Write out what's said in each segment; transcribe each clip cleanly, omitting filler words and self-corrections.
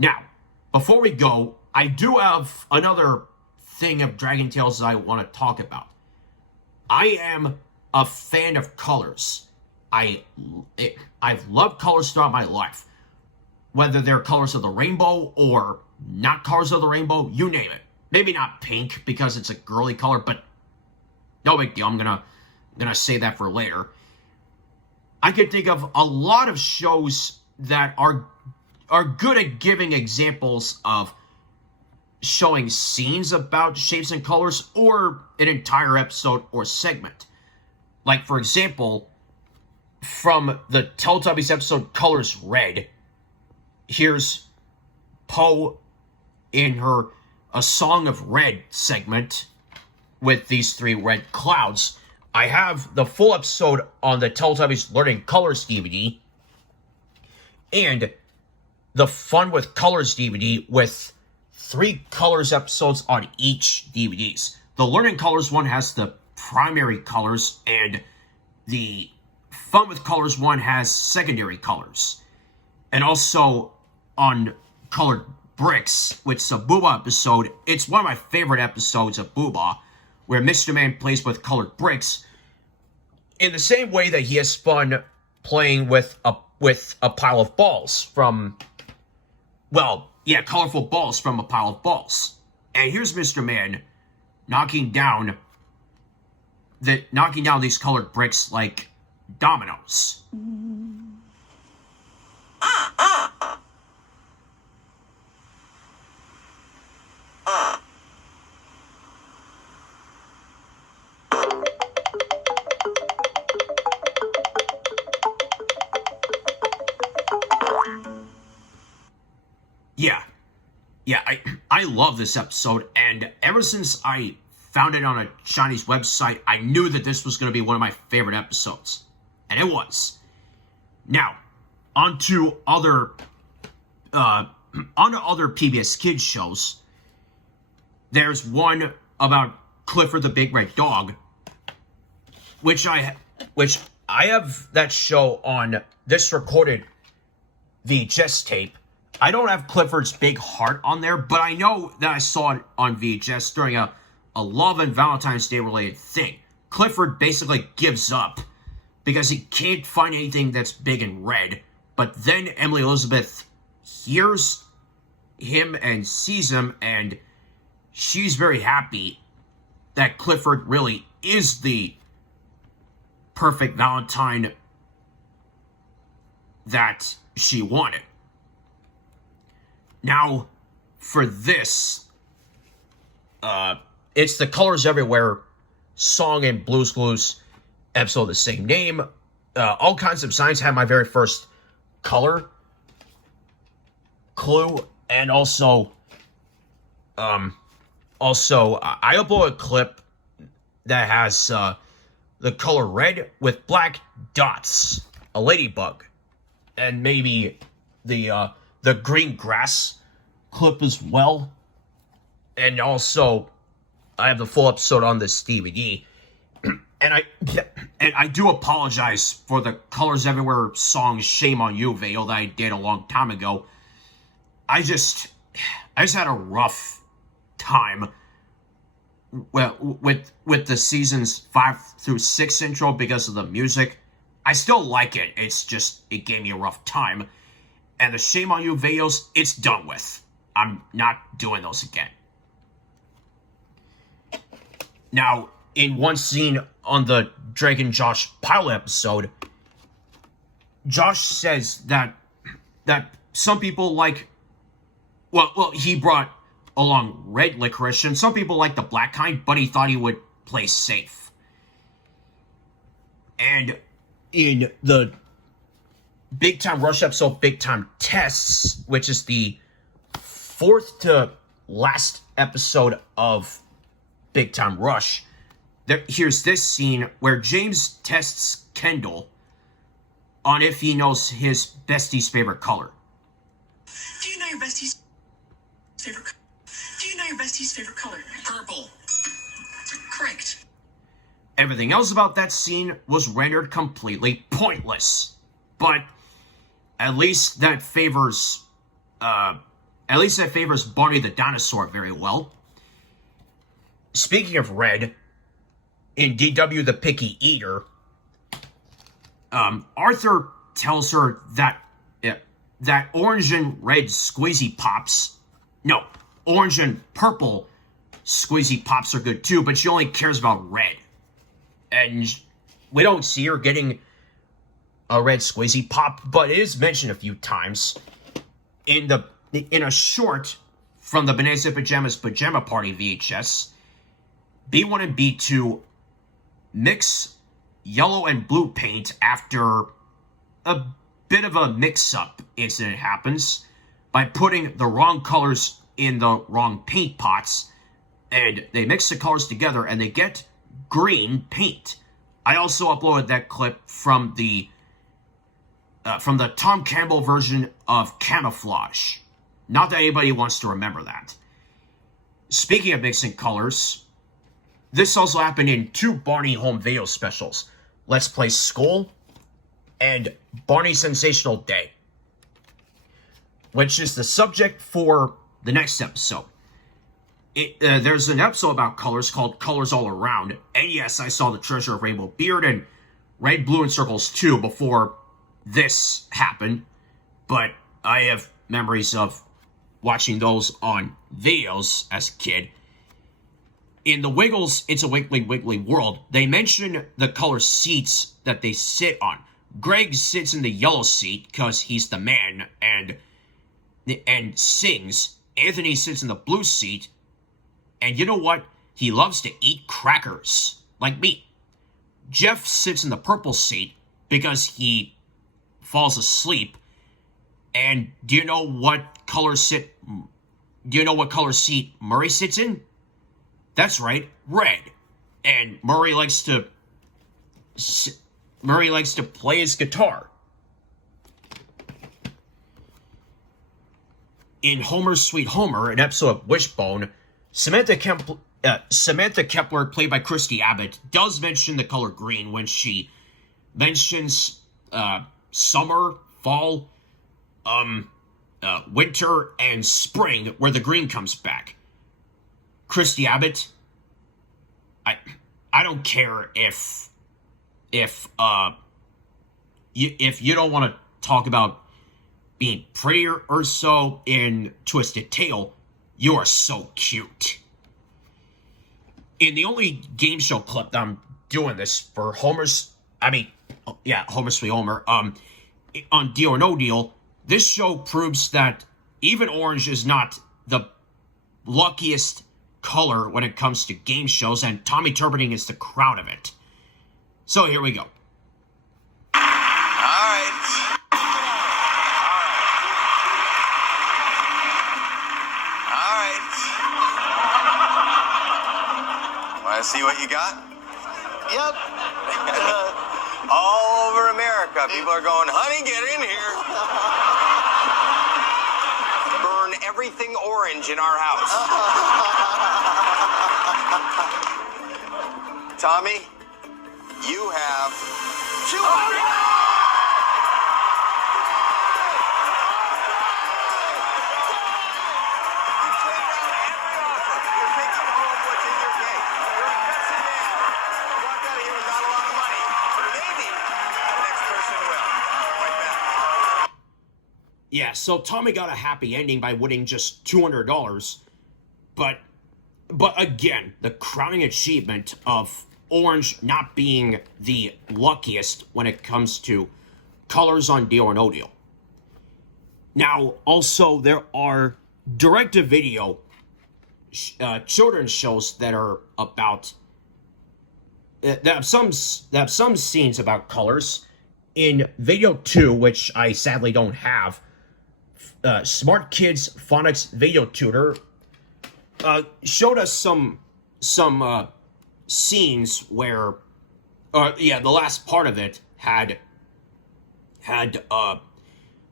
Now, before we go, I do have another thing of Dragon Tales that I want to talk about. I am a fan of colors. I've loved colors throughout my life. Whether they're colors of the rainbow or not colors of the rainbow, you name it. Maybe not pink because it's a girly color, but no big deal. I'm gonna save that for later. I can think of a lot of shows that are good at giving examples of showing scenes about shapes and colors or an entire episode or segment. Like, for example, from the Teletubbies episode Colors Red, here's Poe in her A Song of Red segment with these 3 red clouds. I have the full episode on the Teletubbies Learning Colors DVD and the Fun with Colors DVD with 3 colors episodes on each DVDs. The Learning Colors one has the primary colors, and the Fun with Colors one has secondary colors. And also on Colored Bricks, which is a Booba episode, it's one of my favorite episodes of Booba, where Mr. Man plays with colored bricks in the same way that he has fun playing with a pile of balls from, well, yeah, colorful balls from a pile of balls. And here's Mr. Man knocking down these colored bricks like dominoes. Yeah, I love this episode, and ever since I found it on a Chinese website, I knew that this was going to be one of my favorite episodes. And it was. Now, onto other PBS Kids shows. There's one about Clifford the Big Red Dog, which I have that show on this recorded VHS tape. I don't have Clifford's big heart on there, but I know that I saw it on VHS during a Love and Valentine's Day related thing. Clifford basically gives up because he can't find anything that's big and red, but then Emily Elizabeth hears him and sees him, and she's very happy that Clifford really is the perfect Valentine that she wanted. Now, for this, it's the Colors Everywhere song and Blues Clues episode of the same name. All Kinds of Signs had my very first color clue, and also I upload a clip that has the color red with black dots, a ladybug, and maybe the green grass clip as well. And also, I have the full episode on this DVD. And I do apologize for the Colors Everywhere song Shame on You video that I did a long time ago. I just had a rough time with the seasons 5 through 6 intro because of the music. I still like it. It's just, it gave me a rough time. And the Shame on You videos, it's done with. I'm not doing those again. Now, in one scene on the Drake and Josh pilot episode, Josh says that some people like, well, he brought along red licorice, and some people like the black kind, but he thought he would play safe. And in the Big Time Rush episode, Big Time Tests, which is the 4th to last episode of Big Time Rush, here's this scene where James tests Kendall on if he knows his bestie's favorite color. Do you know your bestie's favorite color? Do you know your bestie's favorite color? Purple. Correct. Everything else about that scene was rendered completely pointless. But at least that favors At least it favors Barney the dinosaur very well. Speaking of red, in DW the Picky Eater, Arthur tells her that orange and red squeezy pops, no, orange and purple squeezy pops are good too, but she only cares about red. And we don't see her getting a red squeezy pop, but it is mentioned a few times in a short from the Bananas and Pajamas Pajama Party VHS. B1 and B2 mix yellow and blue paint after a bit of a mix-up incident happens by putting the wrong colors in the wrong paint pots, and they mix the colors together and they get green paint. I also uploaded that clip from the Tom Campbell version of Camouflage. Not that anybody wants to remember that. Speaking of mixing colors, this also happened in 2 Barney home video specials. Let's Play Skull and Barney Sensational Day, which is the subject for the next episode. There's an episode about colors called Colors All Around, and yes, I saw The Treasure of Rainbow Beard and Red, Blue, and Circles 2 before this happened, but I have memories of watching those on videos as a kid. In the Wiggles It's a Wiggly Wiggly World, they mention the color seats that they sit on. Greg sits in the yellow seat because he's the man and sings. Anthony sits in the blue seat, and you know what? He loves to eat crackers, like me. Jeff sits in the purple seat because he falls asleep. And do you know what color seat Murray sits in? That's right, red. And Murray likes to play his guitar. In Homer's Sweet Homer, an episode of Wishbone, Samantha Kepler, played by Christy Abbott, does mention the color green when she mentions summer, fall, winter, and spring, where the green comes back. Christy Abbott, I don't care if you don't want to talk about being prettier or so in Twisted Tale, you are so cute. In the only game show clip that I'm doing this for Homer's Sweet Homer, on Deal or No Deal, this show proves that even orange is not the luckiest color when it comes to game shows, and Tommy Turbiding is the crown of it. So here we go. Want to see what you got? Yep. All over America, people are going, honey, get in here. Burn everything orange in our house. Tommy, you have 200. Yeah, so Tommy got a happy ending by winning just $200, but again, the crowning achievement of orange not being the luckiest when it comes to colors on Deal or No Deal. Now, also, there are direct-to-video children's shows that are about that have some scenes about colors. In video 2, which I sadly don't have, Smart Kids Phonics Video Tutor showed us some scenes where, the last part of it had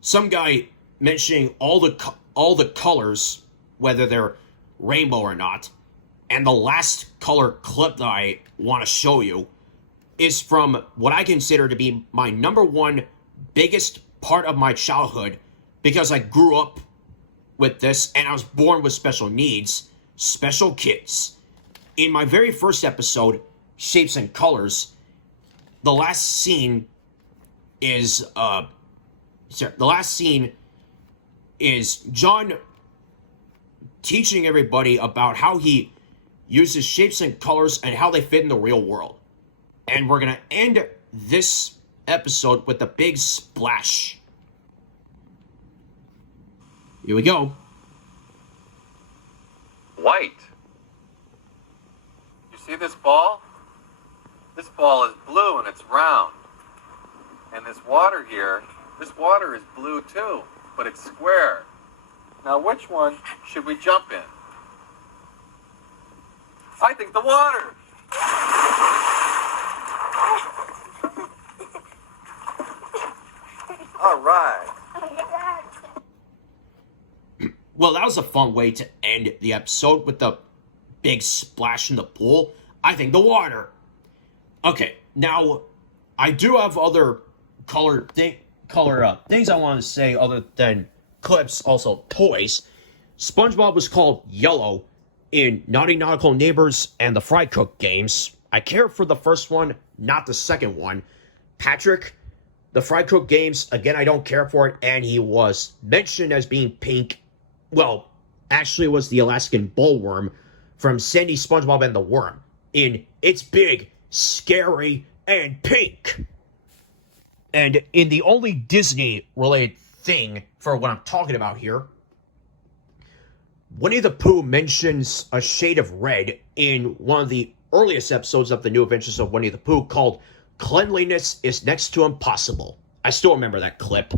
some guy mentioning all the colors, whether they're rainbow or not, and the last color clip that I want to show you is from what I consider to be my number one biggest part of my childhood, because I grew up with this, and I was born with special needs, special kids. In my very first episode, Shapes and Colors, the last scene is John teaching everybody about how he uses shapes and colors and how they fit in the real world. And we're gonna end this episode with a big splash. Here we go. White. You see this ball? This ball is blue and it's round. And this water here, this water is blue too, but it's square. Now which one should we jump in? I think the water. All right. Well, that was a fun way to end the episode with the big splash in the pool. I think the water. Okay, now I do have other things I want to say other than clips, also toys. SpongeBob was called Yellow in Naughty Nautical Neighbors and the Fry Cook games. I care for the first one, not the second one. Patrick, the Fry Cook games, again, I don't care for it, and he was mentioned as being pink. Well, actually, it was the Alaskan bullworm from Sandy, SpongeBob, and the Worm in It's Big, Scary, and Pink. And in the only Disney-related thing for what I'm talking about here, Winnie the Pooh mentions a shade of red in one of the earliest episodes of the New Adventures of Winnie the Pooh called Cleanliness is Next to Impossible. I still remember that clip.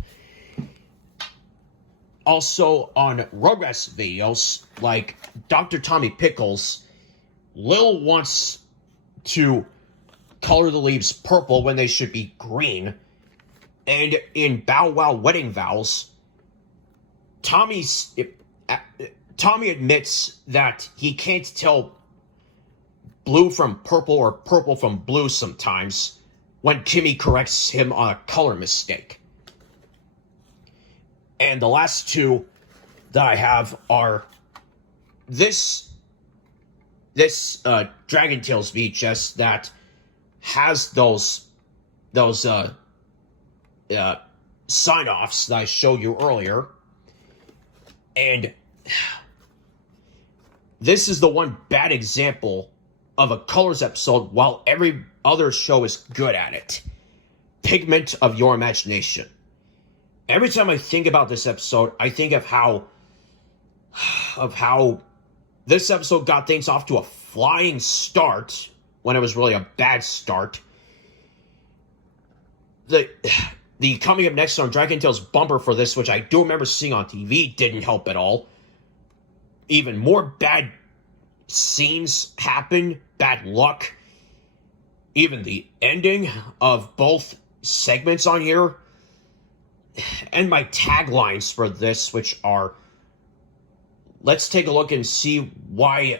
Also, on Rugrats videos, like Dr. Tommy Pickles, Lil wants to color the leaves purple when they should be green. And in Bow Wow Wedding Vows, Tommy admits that he can't tell blue from purple or purple from blue sometimes when Kimmy corrects him on a color mistake. And the last two that I have are this Dragon Tales VHS that has those sign-offs that I showed you earlier. And this is the one bad example of a Colors episode while every other show is good at it. Pigment of Your Imagination. Every time I think about this episode, I think of how this episode got things off to a flying start when it was really a bad start. The coming up next on Dragon Tales bumper for this, which I do remember seeing on TV, didn't help at all. Even more bad scenes happen, bad luck. Even the ending of both segments on here. And my taglines for this, which are, let's take a look and see why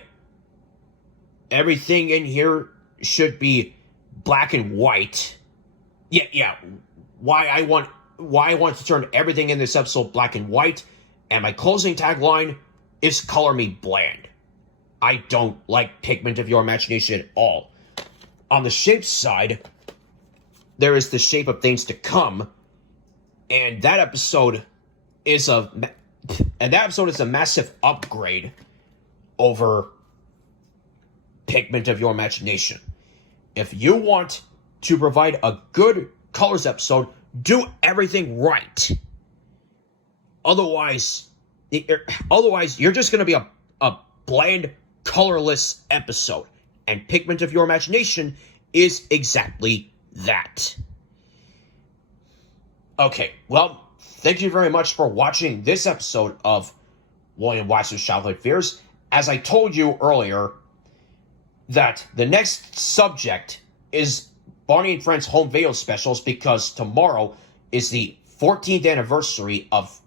everything in here should be black and white. Yeah. Why I want to turn everything in this episode black and white. And my closing tagline is color me bland. I don't like Pigment of Your Imagination at all. On the shape side, there is the Shape of Things to Come. And that episode is a massive upgrade over Pigment of Your Imagination. If you want to provide a good Colors episode, do everything right. Otherwise, you're just going to be a bland, colorless episode. And Pigment of Your Imagination is exactly that. Okay, well, thank you very much for watching this episode of William Weyser's Childhood Fears. As I told you earlier, that the next subject is Barney and Friends home video specials, because tomorrow is the 14th anniversary of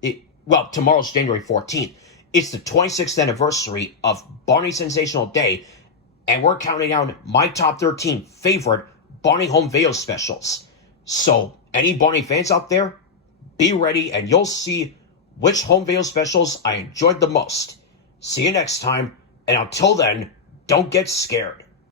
it. Well, tomorrow's January 14th. It's the 26th anniversary of Barney Sensational Day, and we're counting down my top 13 favorite Barney home video specials. So, any Barney fans out there, be ready and you'll see which home video specials I enjoyed the most. See you next time, and until then, don't get scared.